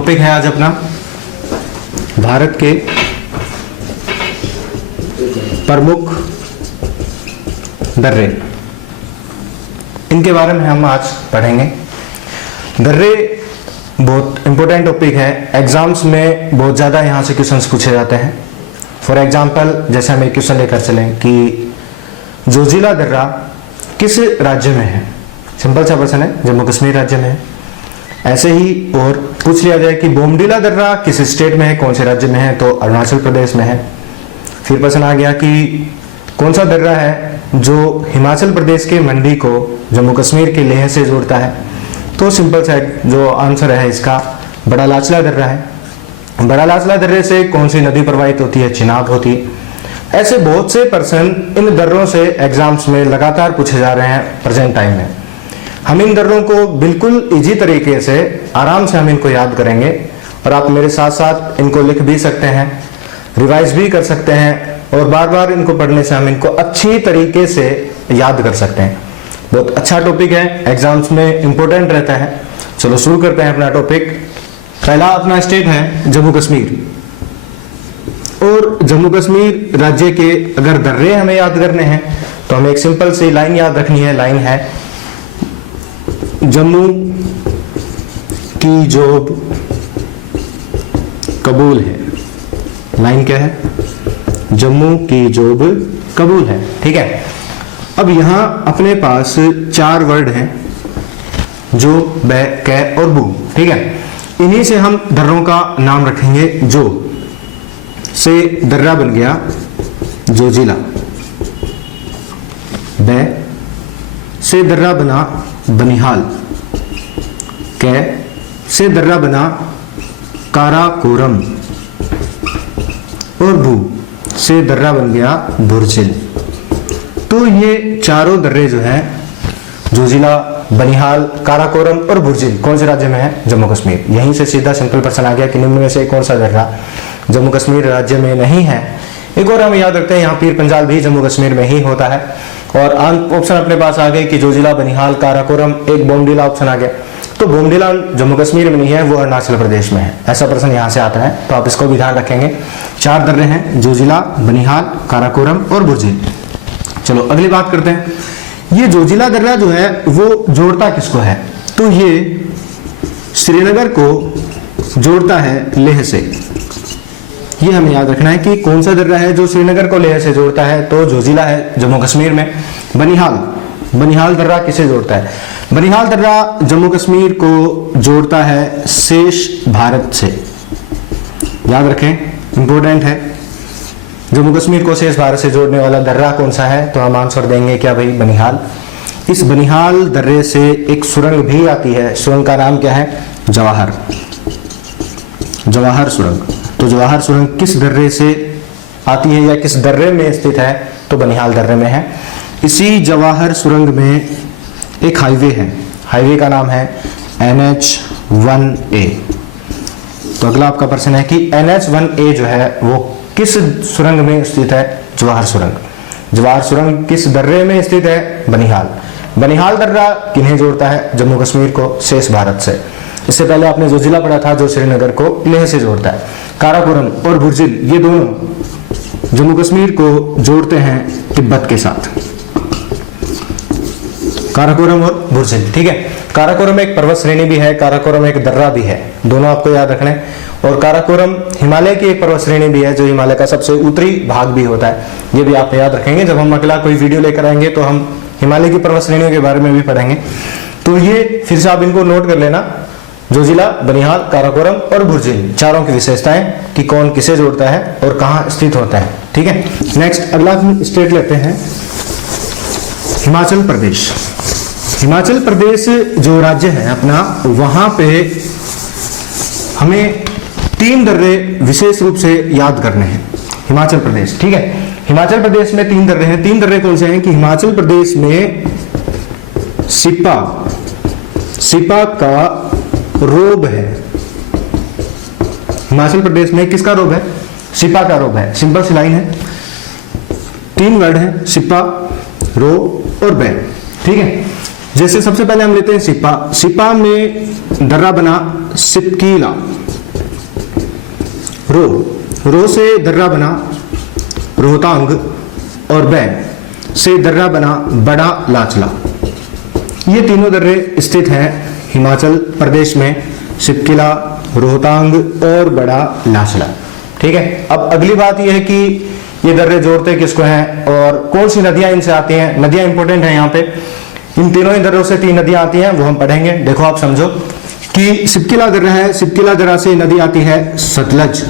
Topic है आज अपना भारत के प्रमुख दर्रे। इनके बारे में हम आज पढ़ेंगे। दर्रे बहुत इंपॉर्टेंट टॉपिक है, एग्जाम्स में बहुत ज़्यादा यहाँ से क्वेश्चंस पूछे जाते हैं। फॉर एग्जांपल जैसे हम एक क्वेश्चन लेकर चलें कि जोजिला दर्रा किस राज्य में है। सिंपल सा क्वेश्चन है, जम्मू कश्मीर राज्य में है। ऐसे ही और पूछ लिया जाए कि बोमडिला दर्रा किस स्टेट में है, कौन से राज्य में है, तो अरुणाचल प्रदेश में है। फिर प्रश्न आ गया कि कौन सा दर्रा है जो हिमाचल प्रदेश के मंडी को जम्मू कश्मीर के लेह से जोड़ता है, तो सिंपल सा जो आंसर है इसका बड़ा लाचला दर्रा है। बड़ा लाचला दर्रे से कौन सी नदी प्रवाहित होती है, चिनाब होती है। ऐसे बहुत से प्रश्न इन दर्रों से एग्जाम्स में लगातार पूछे जा रहे हैं प्रेजेंट टाइम में। हम इन दर्रों को बिल्कुल इजी तरीके से आराम से हम इनको याद करेंगे और आप मेरे साथ साथ इनको लिख भी सकते हैं, रिवाइज भी कर सकते हैं और बार बार इनको पढ़ने से हम इनको अच्छी तरीके से याद कर सकते हैं। बहुत अच्छा टॉपिक है, एग्जाम्स में इंपॉर्टेंट रहता है। चलो शुरू करते हैं अपना टॉपिक। पहला अपना स्टेट है जम्मू कश्मीर, और जम्मू कश्मीर राज्य के अगर दर्रे हमें याद करने हैं तो हमें एक सिंपल सी लाइन याद रखनी है। लाइन है जम्मू की जोब कबूल है। लाइन क्या है, जम्मू की जोब कबूल है। ठीक है, अब यहां अपने पास चार वर्ड हैं, जो, बै, कै और बू। ठीक है, इन्हीं से हम दर्रों का नाम रखेंगे। जो से दर्रा बन गया जोजिला, बै से दर्रा बना बनिहाल, कै से दर्रा बना काराकोरम और भू से दर्रा बन गया बुर्जिल। तो ये चारों दर्रे जो हैं जोजिला, बनिहाल, काराकोरम और बुर्जिल कौन से राज्य में है, जम्मू कश्मीर। यहीं से सीधा सिंपल प्रश्न आ गया कि निम्न में से कौन सा दर्रा जम्मू कश्मीर राज्य में नहीं है। एक और हम याद रखते हैं, यहाँ पीर पंजाल भी जम्मू कश्मीर में ही होता है। और ऑप्शन अपने पास आ गए कि जोजिला, बनिहाल, काराकोरम, एक बोमडिला ऑप्शन आ गया। तो बोमडिला जम्मू कश्मीर में नहीं है, वो अरुणाचल प्रदेश में है। ऐसा प्रश्न यहाँ से आता है, तो आप इसको भी ध्यान रखेंगे। चार दर्रे हैं, जोजिला, बनिहाल, काराकोरम और बुर्जिल। चलो अगली बात करते हैं। ये जोजिला दर्रा जो है वो जोड़ता किसको है, तो ये श्रीनगर को जोड़ता है लेह से। ये हमें याद रखना है कि कौन सा दर्रा है जो श्रीनगर को लेह से जोड़ता है, तो जोजिला है जम्मू कश्मीर में। बनिहाल दर्रा किसे जोड़ता है, बनिहाल दर्रा जम्मू कश्मीर को जोड़ता है शेष भारत से। याद रखें, इंपॉर्टेंट है। जम्मू कश्मीर को शेष भारत से जोड़ने वाला दर्रा कौन सा है, तो हम आंसर देंगे क्या भाई, बनिहाल। इस बनिहाल दर्रे से एक सुरंग भी आती है, सुरंग का नाम क्या है, जवाहर सुरंग। तो जवाहर सुरंग किस दर्रे से आती है या किस दर्रे में स्थित है, तो बनिहाल दर्रे में है। इसी जवाहर सुरंग में एक हाईवे है, हाईवे का नाम है NH1A। तो अगला आपका प्रश्न है कि NH1A जो है वो किस सुरंग में स्थित है, जवाहर सुरंग। जवाहर सुरंग किस दर्रे में स्थित है, बनिहाल। बनिहाल दर्रा किन्हें जोड़ता है, जम्मू कश्मीर को शेष भारत से। इससे पहले आपने जोजिला पढ़ा था जो श्रीनगर को लेह से जोड़ता है। काराकोरम और बुर्जिल ये दोनों जम्मू कश्मीर को जोड़ते हैं तिब्बत के साथ, काराकोरम और बुर्जिल। ठीक है, काराकोरम एक पर्वत श्रेणी भी है, काराकोरम एक दर्रा भी है, दोनों आपको याद रखने। और काराकोरम हिमालय की एक पर्वत श्रेणी भी है, जो हिमालय का सबसे उत्तरी भाग भी होता है। ये भी आप याद रखेंगे, जब हम अगला कोई वीडियो लेकर आएंगे तो हम हिमालय की पर्वत श्रेणियों के बारे में भी पढ़ेंगे। तो ये फिर से आप इनको नोट कर लेना, जोजिला, बनिहाल, काराकोरम और बुर्जिल, चारों की विशेषताएं कि कौन किसे जोड़ता है और कहाँ स्थित होता है। ठीक है, नेक्स्ट अगला स्टेट लेते हैं हिमाचल प्रदेश। हिमाचल प्रदेश जो राज्य है अपना, वहां पे हमें तीन दर्रे विशेष रूप से याद करने हैं। हिमाचल प्रदेश, ठीक है, हिमाचल प्रदेश में तीन दर्रे हैं। तीन दर्रे कौन से हैं कि हिमाचल प्रदेश में सिपा का रोब है। हिमाचल प्रदेश में किसका रोब है, सिपा का रोब है। सिंपल सी लाइन है, तीन वर्ड है, सिपा, रो और बै। ठीक है, जैसे सबसे पहले हम लेते हैं सिपा। सिपा में दर्रा बना सिपकीला, रो से दर्रा बना रोहतांग, और बै से दर्रा बना बड़ा लाचला। ये तीनों दर्रे स्थित हैं हिमाचल प्रदेश में, शिपकिला, रोहतांग और बड़ा लाचला। ठीक है, अब अगली बात यह है कि ये दर्रे जोड़ते किसको हैं और कौन सी नदियां इनसे आती हैं। नदियां इंपॉर्टेंट है यहाँ पे, इन तीनों ही दर्रों से 3 नदियां आती हैं, वो हम पढ़ेंगे। देखो आप समझो कि शिपकिला दर्रा है, शिपकिला दर्रा से नदी आती है सतलज।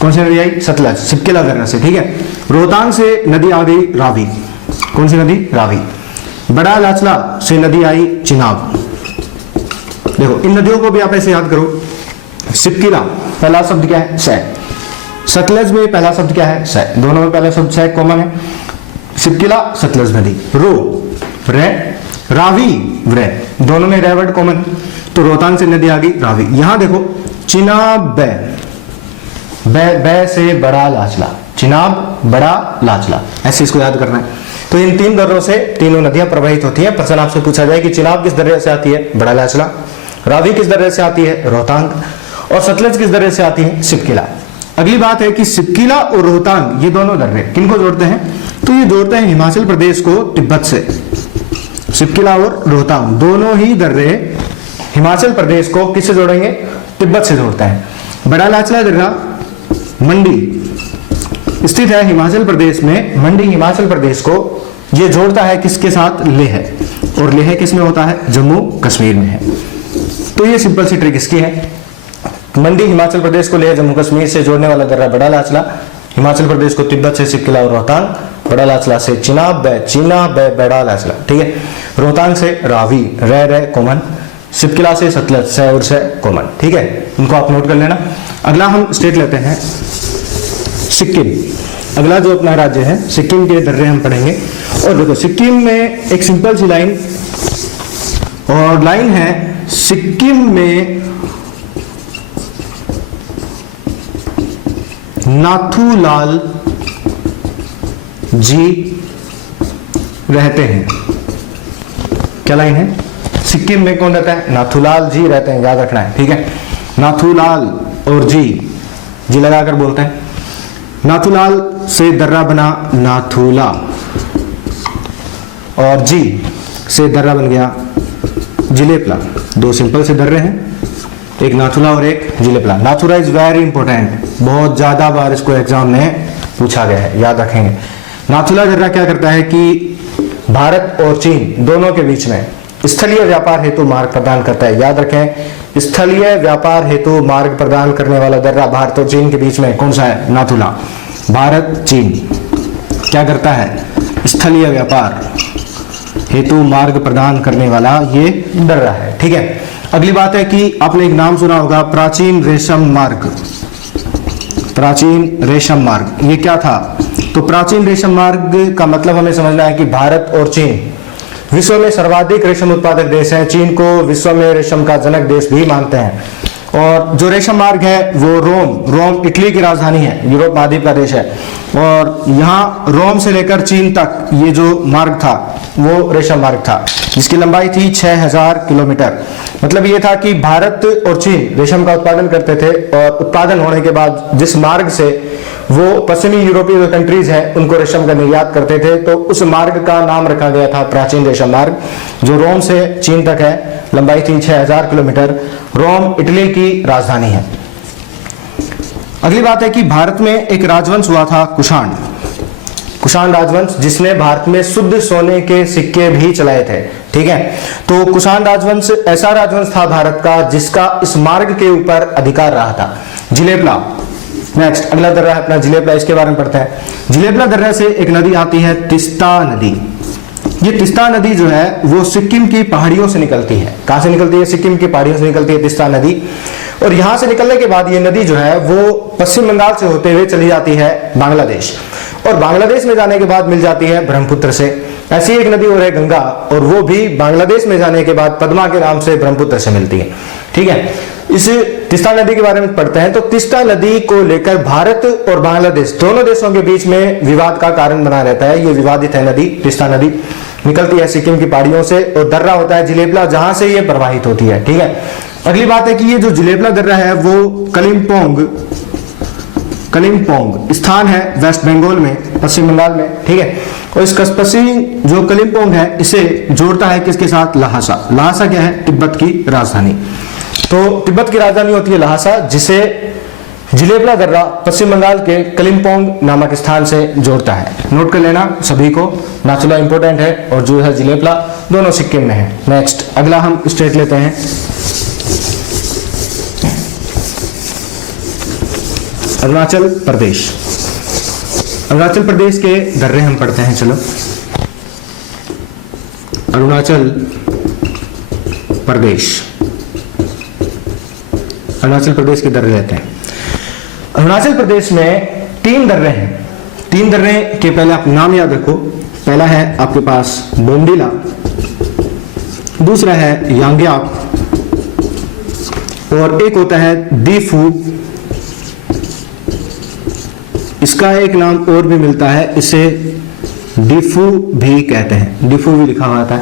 कौन सी नदी आई? सतलज, शिपकिला दर्रा से। ठीक है, रोहतांग से नदी आ गई रावी। कौन सी नदी? रावी। बड़ा लाचला से नदी आई चिनाब। देखो इन नदियों को भी आप ऐसे याद करो। शिपकिला पहला शब्द क्या है? सै। सतलज में पहला शब्द क्या है? सै। दोनों में पहला शब्द सै कॉमन है। शिपकिला सतलज नदी। रो रे, रावी व्रे, दोनों में रे वर्ड कॉमन, तो रोहतांग से नदी आ गई रावी। यहां देखो चिनाब बै, बै से बड़ा लाचला, चिनाब बड़ा लाचला, ऐसे इसको याद करना है। तो इन 3 दर्रों से तीनों नदियां प्रवाहित होती हैं। प्रश्न आपसे पूछा जाए कि चिनाब किस दर्रे से आती है? बड़ा लाचला। रावी किस दर्रे से आती है? रोहतांग। और सतलज किस दर्रे से आती है? शिपकिला। अगली बात है कि शिपकिला और रोहतांग ये दोनों दर्रे किनको जोड़ते हैं? तो ये जोड़ते हैं हिमाचल प्रदेश को तिब्बत से। शिपकिला और रोहतांग दोनों ही दर्रे हिमाचल प्रदेश को किससे जोड़ेंगे? तिब्बत से जोड़ते हैं। बड़ा लाचला दर्रा मंडी स्थित है हिमाचल प्रदेश में। मंडी हिमाचल प्रदेश को ये जोड़ता है किसके साथ? लेह। और लेह किस में होता है? जम्मू कश्मीर में है। तो ये सिंपल सी ट्रिक इसकी है। मंडी हिमाचल प्रदेश को लेह जम्मू कश्मीर से जोड़ने वाला दर्रा बड़ा लाचला, हिमाचल प्रदेश को तिब्बत से शिपकिला और रोहतांग, बड़ा लाचला से चिनाब बै, चीना बै बड़ा लाचला। ठीक है, रोहतांग से रावी रे कॉमन, शिपकिला से सतलज सै और सै कॉमन। ठीक है, इनको आप नोट कर लेना। अगला हम स्टेट लेते हैं सिक्किम। अगला जो अपना राज्य है सिक्किम के दर्रे हम पढ़ेंगे। और देखो सिक्किम में एक सिंपल सी लाइन, और लाइन है सिक्किम में नाथूलाल जी रहते हैं। क्या लाइन है? सिक्किम में कौन रहता है? नाथूलाल जी रहते हैं, याद रखना है। ठीक है, नाथूलाल और जी लगाकर बोलते हैं। नाथूलाल से दर्रा बना नाथूला, और जी से दर्रा बन गया जिलेपला। 2 सिंपल से दर्रे हैं, एक नाथूला और एक जिलेपला। नाथूला इज वेरी इंपॉर्टेंट, बहुत ज्यादा बार इसको एग्जाम में पूछा गया है, याद रखेंगे। नाथूला दर्रा क्या करता है कि भारत और चीन दोनों के बीच में स्थलीय व्यापार हेतु मार्ग प्रदान करता है। याद रखें, स्थलीय व्यापार हेतु मार्ग प्रदान करने वाला दर्रा भारत और चीन के बीच में कौन सा है? नाथूला। भारत चीन क्या करता है? स्थलीय व्यापार हेतु मार्ग प्रदान करने वाला ये दर्रा है। ठीक है, अगली बात है कि आपने एक नाम सुना होगा, प्राचीन रेशम मार्ग। प्राचीन रेशम मार्ग ये क्या था? तो प्राचीन रेशम मार्ग का मतलब हमें समझना है कि भारत और चीन विश्व में सर्वाधिक रेशम उत्पादक देश हैं। चीन को विश्व में रेशम का जनक देश भी मानते हैं। और जो रेशम मार्ग है वो रोम इटली की राजधानी है, यूरोप महाद्वीप का देश है। और यहाँ रोम से लेकर चीन तक ये जो मार्ग था वो रेशम मार्ग था, जिसकी लंबाई थी 6000 किलोमीटर। मतलब ये था कि भारत और चीन रेशम का उत्पादन करते थे, और उत्पादन होने के बाद जिस मार्ग से वो पश्चिमी यूरोपीय जो कंट्रीज हैं उनको रेशम का निर्यात करते थे, तो उस मार्ग का नाम रखा गया था प्राचीन रेशम मार्ग, जो रोम से चीन तक है। लंबाई थी 6000 किलोमीटर। रोम इटली की राजधानी है। अगली बात है कि भारत में एक राजवंश हुआ था कुषाण राजवंश, जिसने भारत में शुद्ध सोने के सिक्के भी चलाए थे। ठीक है, तो कुषाण राजवंश ऐसा राजवंश था भारत का जिसका इस मार्ग के ऊपर अधिकार रहा था। जिलेपला नेक्स्ट अगला दर्रा है अपना जिलेपला, इसके बारे में पढ़ते हैं। जिलेपला दर्रा से एक नदी आती है तिस्ता नदी। ये तिस्ता नदी जो है वो सिक्किम की पहाड़ियों से निकलती है। कहां से निकलती है? सिक्किम की पहाड़ियों से निकलती है तिस्ता नदी। और यहां से निकलने के बाद ये नदी जो है वो पश्चिम बंगाल से होते हुए चली जाती है बांग्लादेश, और बांग्लादेश में जाने के बाद मिल जाती है ब्रह्मपुत्र से। ऐसी एक नदी और है गंगा, और वो भी बांग्लादेश में जाने के बाद पद्मा के नाम से ब्रह्मपुत्र से मिलती है। ठीक है, इस तिस्ता नदी के बारे में पढ़ते हैं। तो तिस्ता नदी को लेकर भारत और बांग्लादेश दोनों देशों के बीच में विवाद का कारण बना रहता है। ये विवादित है नदी। तिस्ता नदी निकलती है सिक्किम की पहाड़ियों से, और दर्रा होता है जिलेपला, जहां से ये प्रवाहित होती है। ठीक है, अगली बात है कि ये जो जिलेपला दर्रा है वो कलिम्पोंग कलिम्पोंग स्थान है वेस्ट बंगाल में, पश्चिम बंगाल में, ठीक है। और इस कस्पसी जो कलिम्पोंग है इसे जोड़ता है किसके साथ? लहासा। लहासा क्या है? तिब्बत की राजधानी। तो तिब्बत की राजधानी होती है लहासा, जिसे जिलेबला दर्रा पश्चिम बंगाल के कलिम्पोंग नामक स्थान से जोड़ता है। नोट कर लेना सभी को, नाथुला इंपॉर्टेंट है और जो है जिलेबला दोनों सिक्किम में है। नेक्स्ट अगला हम स्टेट लेते हैं अरुणाचल प्रदेश। अरुणाचल प्रदेश के दर्रे हम पढ़ते हैं, चलो। अरुणाचल प्रदेश, अरुणाचल प्रदेश के दर्रे लेते हैं। अरुणाचल प्रदेश में 3 दर्रे हैं। 3 दर्रे के पहले आप नाम याद रखो। पहला है आपके पास बोमडिला, दूसरा है यांग्याप और एक होता है दीफू। इसका एक नाम और भी मिलता है, इसे डिफू भी कहते हैं, डिफू भी लिखा हुआ था।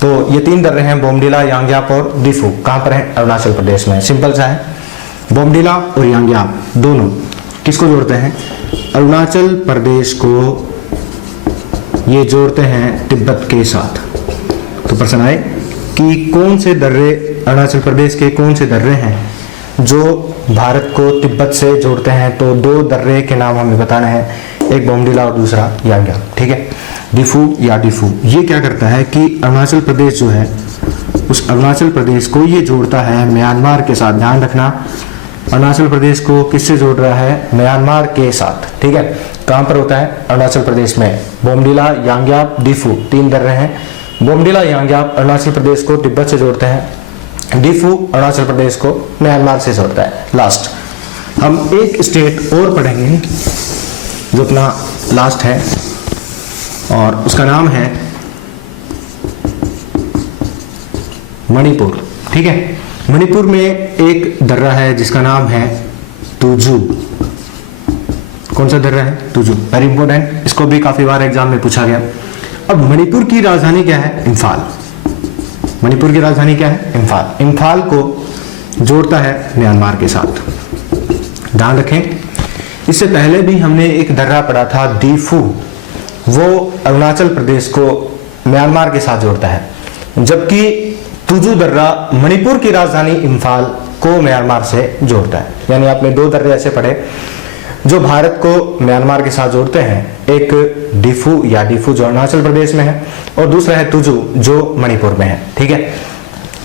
तो ये 3 दर्रे हैं, बोमडिला, यांग्याप और डिफू। कहां पर है? अरुणाचल प्रदेश में। सिंपल सा है, बोमडिला और यांग्याप दोनों किसको जोड़ते हैं? अरुणाचल प्रदेश को ये जोड़ते हैं तिब्बत के साथ। तो प्रश्न आए कि कौन से दर्रे अरुणाचल प्रदेश के कौन से दर्रे हैं जो भारत को तिब्बत से जोड़ते हैं? तो 2 दर्रे के नाम हमें बताना है, एक बोमडिला और दूसरा यांग्याप, ठीक है। डिफू या डिफू ये क्या करता है कि अरुणाचल प्रदेश जो है उस अरुणाचल प्रदेश को ये जोड़ता है म्यांमार के साथ। ध्यान रखना, अरुणाचल प्रदेश को किससे जोड़ रहा है? म्यांमार के साथ, ठीक है। कहां पर होता है? अरुणाचल प्रदेश में। बोमडिला, यांग्याप, डिफू 3 दर्रे हैं। बोमडिला, यांग्याप अरुणाचल प्रदेश को तिब्बत से जोड़ते हैं, डिफू अरुणाचल प्रदेश को म्यांमार से जोड़ता है। लास्ट हम एक स्टेट और पढ़ेंगे जो अपना लास्ट है और उसका नाम है मणिपुर, ठीक है। मणिपुर में एक दर्रा है जिसका नाम है तुजू। कौन सा दर्रा है? तुजू, वेरी इंपॉर्टेंट, इसको भी काफी बार एग्जाम में पूछा गया। अब मणिपुर की राजधानी क्या है? इम्फाल। मणिपुर की राजधानी क्या है? इम्फाल। इम्फाल को जोड़ता है म्यांमार के साथ। ध्यान रखें, इससे पहले भी हमने एक दर्रा पढ़ा था दीफू, वो अरुणाचल प्रदेश को म्यांमार के साथ जोड़ता है, जबकि तुजू दर्रा मणिपुर की राजधानी इम्फाल को म्यांमार से जोड़ता है। यानी आपने 2 दर्रे ऐसे पढ़े जो भारत को म्यांमार के साथ जोड़ते हैं, एक डिफू या डिफू जो अरुणाचल प्रदेश में है और दूसरा है तुजू जो मणिपुर में है, ठीक है।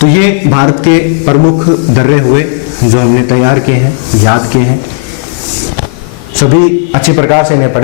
तो ये भारत के प्रमुख दर्रे हुए जो हमने तैयार किए हैं, याद किए हैं। सभी अच्छी प्रकार से इन्हें पढ़ें।